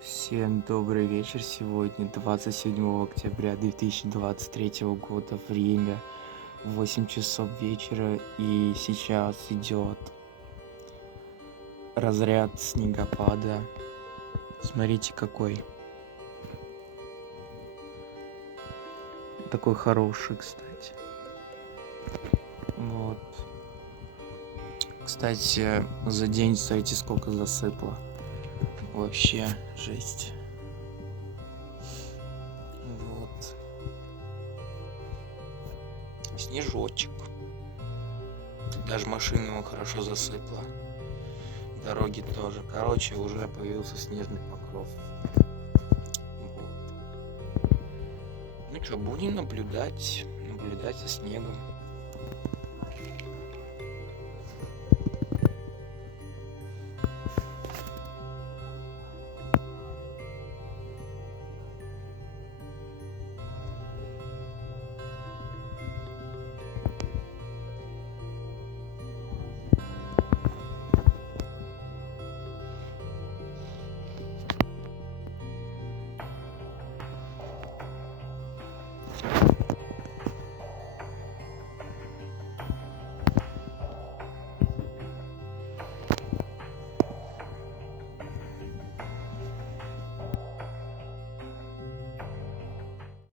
Всем добрый вечер. Сегодня 27 октября 2023 года. Время 8 часов вечера. И сейчас идет разряд снегопада. Смотрите, какой. Такой хороший, кстати. Вот. Кстати, за день, знаете, сколько засыпало? Вообще жесть. Вот. Снежочек. Даже машину его хорошо засыпало. Дороги тоже. Короче, уже появился снежный покров. Вот. Ну что, будем наблюдать за снегом.